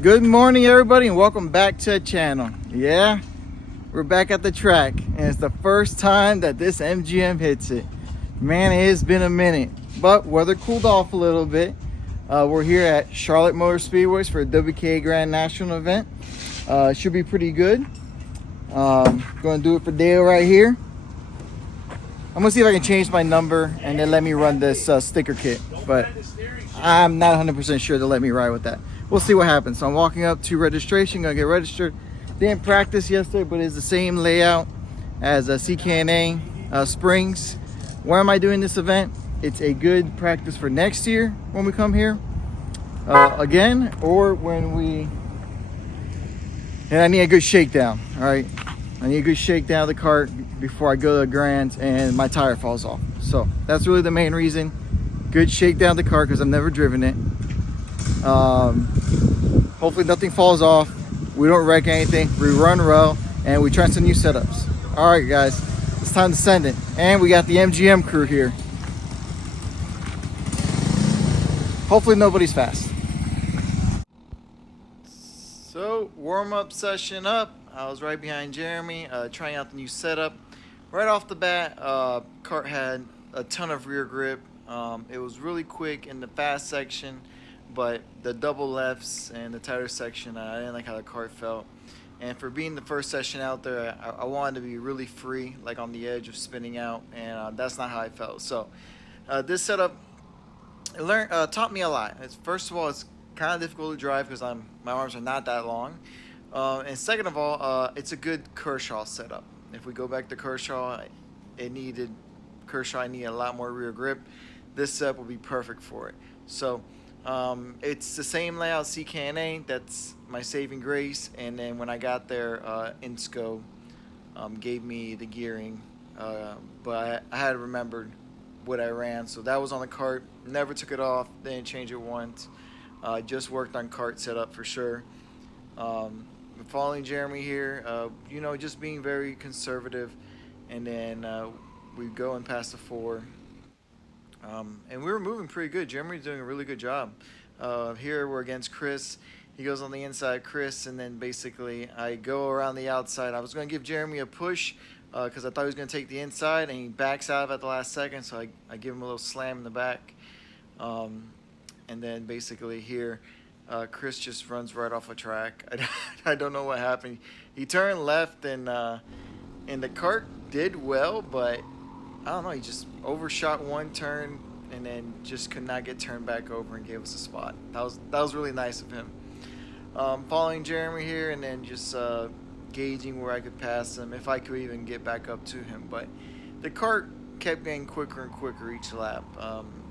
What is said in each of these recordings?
Good morning, everybody, and welcome back to the channel. Yeah, we're back at the track, and it's the first time that this MGM hits it. Man, it has been a minute, but weather cooled off a little bit. We're here at Charlotte Motor Speedways for a WKA Grand National event. Should be pretty good. Going to do it for Dale right here. I'm gonna see if I can change my number and then let me run this sticker kit, but I'm not 100% sure to let me ride with that. We'll see what happens. So I'm walking up to registration, gonna get registered. Didn't practice yesterday, but it's the same layout as a CKNA Springs. Why am I doing this event? It's a good practice for next year when we come here again, or when we, and I need a good shakedown, all right? I need a good shakedown of the kart before I go to the Grand and my tire falls off. So that's really the main reason. Good shakedown of the kart because I've never driven it. Hopefully nothing falls off. We don't wreck anything. We run well and we try some new setups. All right, guys, it's time to send it. And we got the MGM crew here. Hopefully nobody's fast. So warm-up session up. I was right behind Jeremy, trying out the new setup. Right off the bat, kart had a ton of rear grip. It was really quick in the fast section, but the double lefts and the tighter section, I didn't like how the kart felt. And for being the first session out there, I wanted to be really free, like on the edge of spinning out, and that's not how I felt. So this setup taught me a lot. First of all, it's kind of difficult to drive because my arms are not that long. And second of all, it's a good Kershaw setup. If we go back to Kershaw, I needed a lot more rear grip. This setup will be perfect for it. So it's the same layout CKNA. That's my saving grace. And then when I got there, Insco gave me the gearing, but I had remembered what I ran. So that was on the kart. Never took it off. Didn't change it once. Just worked on kart setup for sure. Following Jeremy here, just being very conservative, and then we go and pass the 4, and we were moving pretty good. Jeremy's doing a really good job. Here we're against Chris. He goes on the inside, Chris, and then basically I go around the outside. I was going to give Jeremy a push because I thought he was going to take the inside, and he backs out at the last second, so I give him a little slam in the back, and then basically here, Chris just runs right off a track. I don't know what happened. He turned left, and the kart did well, but I don't know. He just overshot one turn and then just could not get turned back over and gave us a spot. That was really nice of him. Following Jeremy here, and then just gauging where I could pass him, if I could even get back up to him. But the kart kept getting quicker and quicker each lap.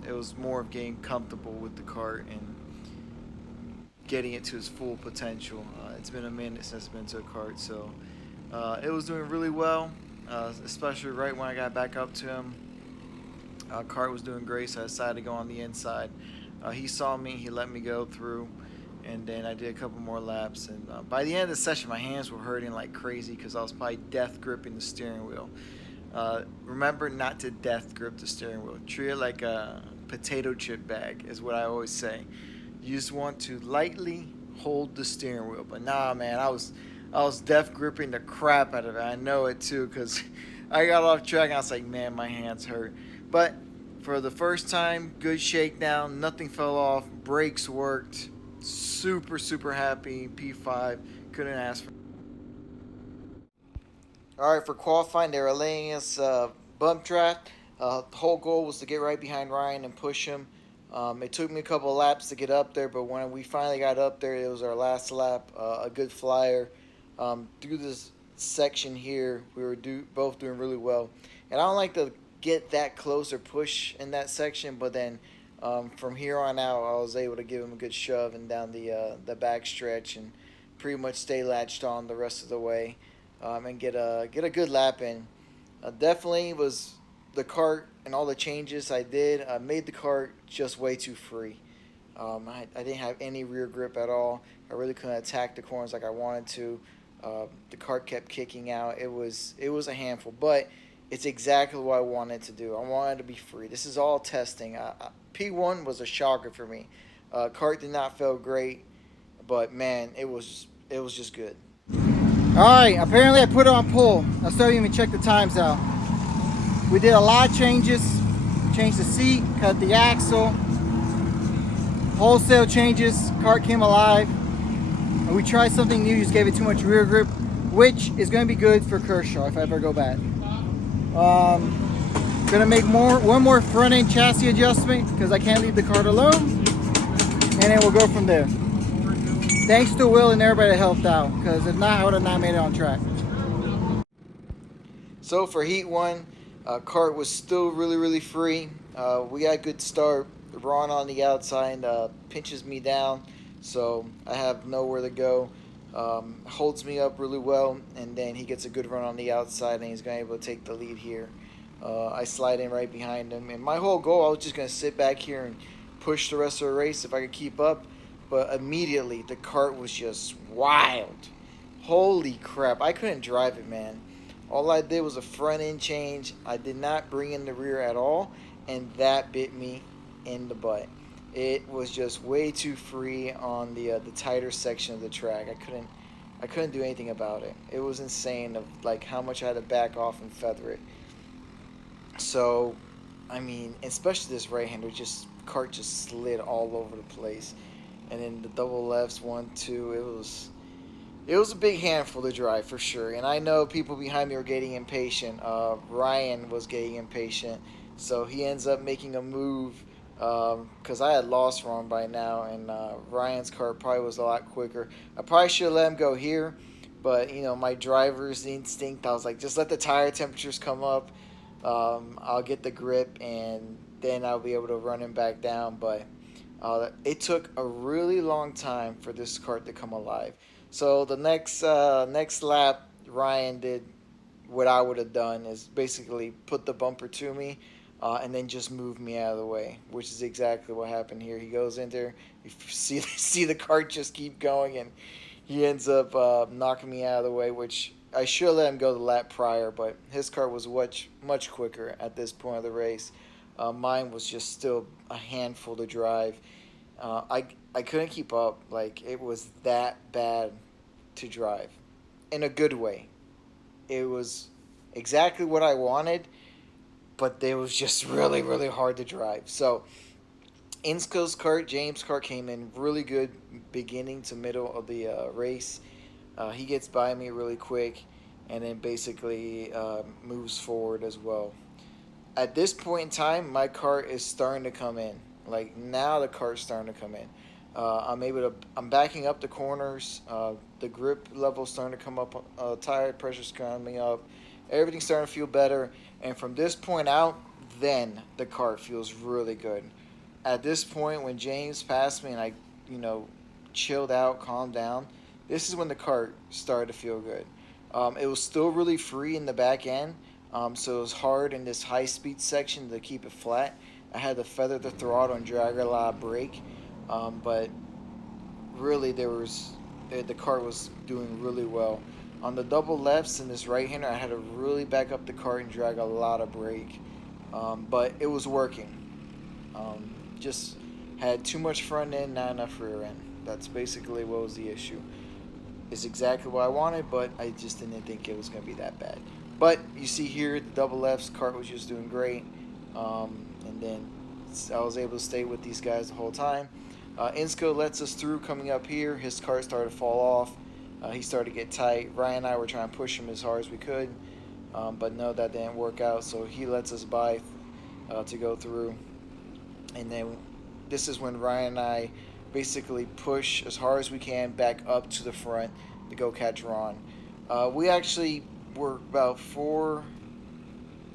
It was more of getting comfortable with the kart and getting it to its full potential. It's been a minute since I've been to a kart, so it was doing really well, especially right when I got back up to him. Kart was doing great, so I decided to go on the inside. He saw me, he let me go through, and then I did a couple more laps. And by the end of the session, my hands were hurting like crazy because I was probably death gripping the steering wheel. Remember not to death grip the steering wheel. Treat it like a potato chip bag is what I always say. You just want to lightly hold the steering wheel. But nah, man, I was death gripping the crap out of it. I know it too because I got off track and I was like, man, my hands hurt. But for the first time, good shakedown. Nothing fell off. Brakes worked. Super, super happy. P5. Couldn't ask for. All right, for qualifying, they were laying us bump track. The whole goal was to get right behind Ryan and push him. It took me a couple of laps to get up there, but when we finally got up there, it was our last lap, a good flyer. Through this section here, we were both doing really well. And I don't like to get that close or push in that section, but then from here on out, I was able to give him a good shove and down the back stretch and pretty much stay latched on the rest of the way and get a good lap in. Definitely was the kart and all the changes I did made the kart just way too free. I didn't have any rear grip at all. I really couldn't attack the corners like I wanted to. The kart kept kicking out. It was a handful, but it's exactly what I wanted to do. I wanted to be free. This is all testing. P1 was a shocker for me. Kart did not feel great, but man, it was just good. All right, apparently I put it on pull. I still haven't even checked the times out. We did a lot of changes. Changed the seat, cut the axle, wholesale changes. Cart came alive. And we tried something new, just gave it too much rear grip, which is going to be good for Kershaw if I ever go back. Gonna make one more front end chassis adjustment because I can't leave the cart alone, and then we'll go from there. Thanks to Will and everybody that helped out, because if not, I would have not made it on track. So for heat one, cart was still really free. We got a good start. Ron on the outside pinches me down, so I have nowhere to go. Holds me up really well, and then he gets a good run on the outside, and he's going to be able to take the lead here. I slide in right behind him, and my whole goal, I was just going to sit back here and push the rest of the race if I could keep up, but immediately the cart was just wild. Holy crap, I couldn't drive it, man. All I did was a front end change. I did not bring in the rear at all, and that bit me in the butt. It was just way too free on the tighter section of the track. I couldn't do anything about it. It was insane of like how much I had to back off and feather it. So, I mean, especially this right-hander, cart just slid all over the place. And then the double lefts, 1, 2, it was a big handful to drive for sure. And I know people behind me were getting impatient. Ryan was getting impatient, so he ends up making a move because I had lost Ron by now, and Ryan's cart probably was a lot quicker. I probably should have let him go here, but you know, my driver's instinct, I was like, just let the tire temperatures come up. I'll get the grip, and then I'll be able to run him back down. But it took a really long time for this cart to come alive. So the next lap, Ryan did what I would have done, is basically put the bumper to me, and then just move me out of the way, which is exactly what happened here. He goes in there, you see the cart just keep going, and he ends up knocking me out of the way, which I should let him go the lap prior, but his car was much quicker at this point of the race. Mine was just still a handful to drive. I couldn't keep up. Like, it was that bad to drive in a good way. It was exactly what I wanted, but it was just really hard to drive. So Insco's cart, James' cart, came in really good beginning to middle of the race. He gets by me really quick, and then basically moves forward as well. At this point in time, my cart is starting to come in. Like, now the cart's starting to come in. I'm backing up the corners. The grip level's starting to come up. Tire pressure's coming up. Everything's starting to feel better. And from this point out, then the cart feels really good. At this point, when James passed me and I, chilled out, calmed down, this is when the cart started to feel good. It was still really free in the back end, so it was hard in this high-speed section to keep it flat. I had to feather the throttle and drag a lot of brake, but really the cart was doing really well. On the double lefts in this right-hander, I had to really back up the cart and drag a lot of brake, but it was working. Just had too much front end, not enough rear end. That's basically what was the issue. It's exactly what I wanted, but I just didn't think it was going to be that bad. But you see here, the double lefts, cart was just doing great. And then I was able to stay with these guys the whole time. Insco lets us through coming up here. His cart started to fall off. He started to get tight. Ryan and I were trying to push him as hard as we could. But no, that didn't work out. So he lets us by to go through. And then this is when Ryan and I basically push as hard as we can back up to the front to go catch Ron. We actually were about 4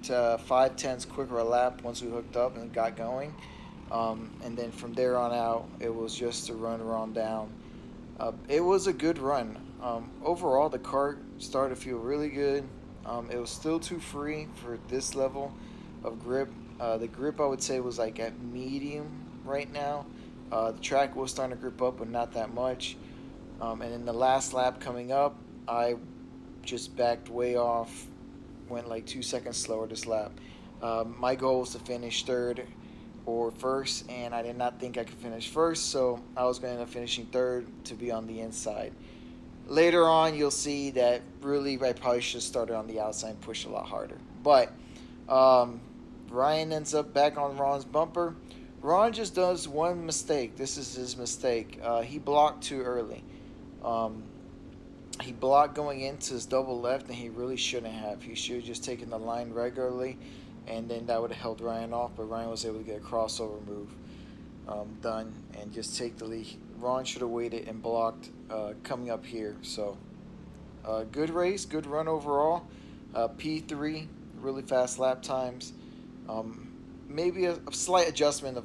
to 5 tenths quicker a lap once we hooked up and got going. And then from there on out, it was just to run Ron down. It was a good run. Overall, the cart started to feel really good. It was still too free for this level of grip. The grip, I would say, was like at medium right now. The track was starting to grip up, but not that much. And in the last lap coming up, I just backed way off, went like 2 seconds slower this lap. My goal was to finish third. or first, and I did not think I could finish first, so I was going to end up finishing third to be on the inside. Later on, you'll see that really I probably should have started on the outside and pushed a lot harder. But Ryan ends up back on Ron's bumper. Ron just does one mistake. This is his mistake. He blocked too early. He blocked going into his double left, and he really shouldn't have. He should have just taken the line regularly, and then that would have held Ryan off, but Ryan was able to get a crossover move done and just take the lead. Ron should have waited and blocked coming up here. So good race, good run overall. P3, really fast lap times. Maybe a slight adjustment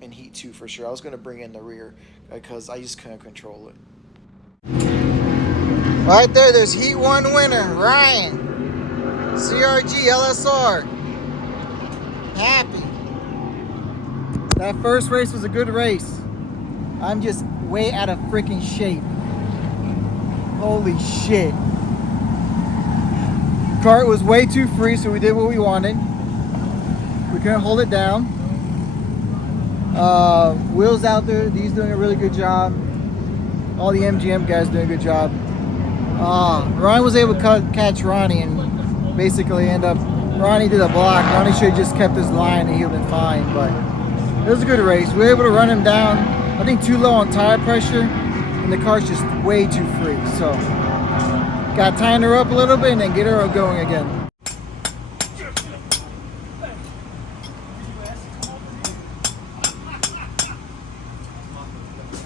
in Heat 2 for sure. I was going to bring in the rear because I just couldn't control it. Right there's Heat 1 winner, Ryan. CRG LSR. Happy. That first race was a good race. I'm just way out of freaking shape. Holy shit. Kart was way too free, so we did what we wanted. We couldn't hold it down. Will's out there. He's doing a really good job. All the MGM guys doing a good job. Ryan was able to catch Ronnie and basically end up, Ronnie did a block. Ronnie should have just kept his line and he would have been fine, but it was a good race. We were able to run him down, I think too low on tire pressure, and the car's just way too free. So, got to tighten her up a little bit and then get her going again.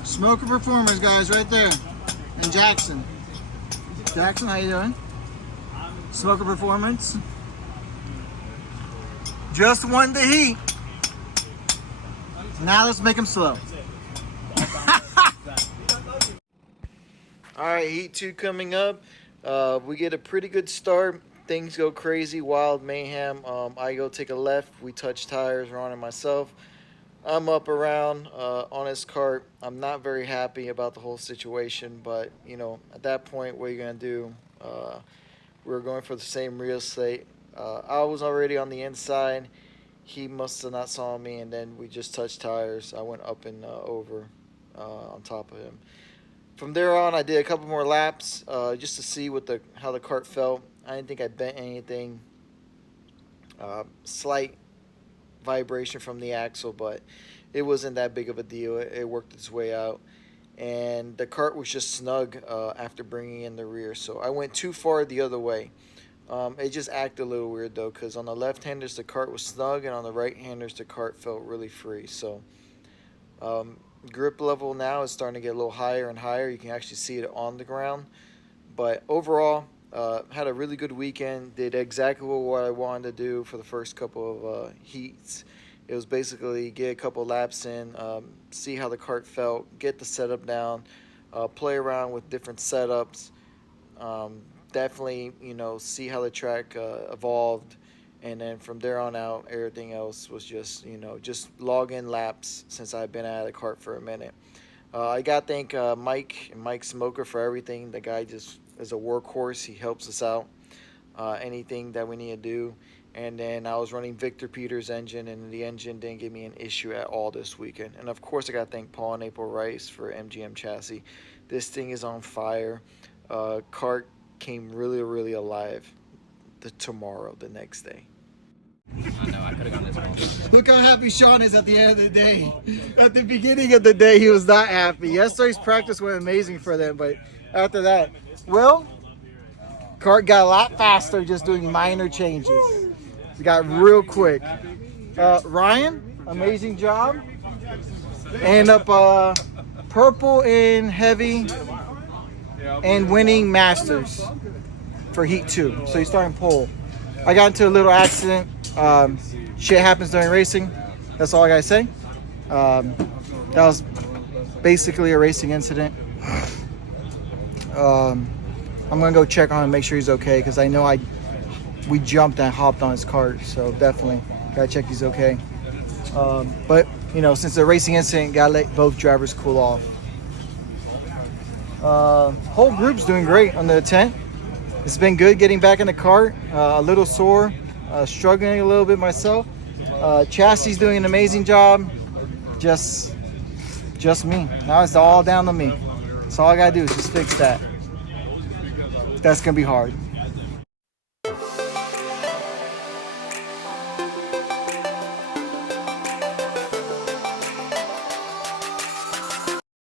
SmokerPerformance, guys, right there. And Jackson. Jackson, how you doing? SmokerPerformance. Just won the heat. Now let's make him slow. Alright, Heat 2 coming up. We get a pretty good start. Things go crazy, wild mayhem. I go take a left. We touch tires, Ron and myself. I'm up around on his cart. I'm not very happy about the whole situation, but you know, at that point, what are you gonna do? We were going for the same real estate. I was already on the inside. He must have not saw me, and then we just touched tires. I went up and over on top of him. From there on, I did a couple more laps just to see what how the cart felt. I didn't think I bent anything. Slight vibration from the axle, but it wasn't that big of a deal. It worked its way out, and the cart was just snug after bringing in the rear, so I went too far the other way. It just acted a little weird though, because on the left-handers the cart was snug, and on the right-handers the cart felt really free. So grip level now is starting to get a little higher and higher. You can actually see it on the ground, but overall had a really good weekend. Did exactly what I wanted to do for the first couple of heats. It was basically get a couple laps in, see how the cart felt, get the setup down, play around with different setups, definitely, you know, see how the track evolved, and then from there on out, everything else was just, you know, just log in laps since I've been out of the cart for a minute. I got to thank Mike Smoker for everything. The guy just is a workhorse. He helps us out, anything that we need to do. And then I was running Victor Peters' engine, and the engine didn't give me an issue at all this weekend. And of course, I got to thank Paul and April Rice for MGM Chassis. This thing is on fire. Cart came really alive the next day. I know, I could have gone this way. Look how happy Sean is at the end of the day. At the beginning of the day, he was not happy. Yesterday's practice went amazing for them, but after that, Will, cart got a lot faster just doing minor changes. It got real quick. Ryan, amazing job. End up purple in heavy and winning Masters for Heat 2. So he's starting pole. I got into a little accident. Shit happens during racing. That's all I gotta say. That was basically a racing incident. I'm gonna go check on him and make sure he's okay, because I know we jumped and hopped on his cart, so definitely gotta check he's okay. But you know, since the racing incident, gotta let both drivers cool off. Whole group's doing great on the tent. It's been good getting back in the cart. A little sore, struggling a little bit myself. Chassis is doing an amazing job. Just me. Now it's all down to me. So all I gotta do is just fix that. That's gonna be hard.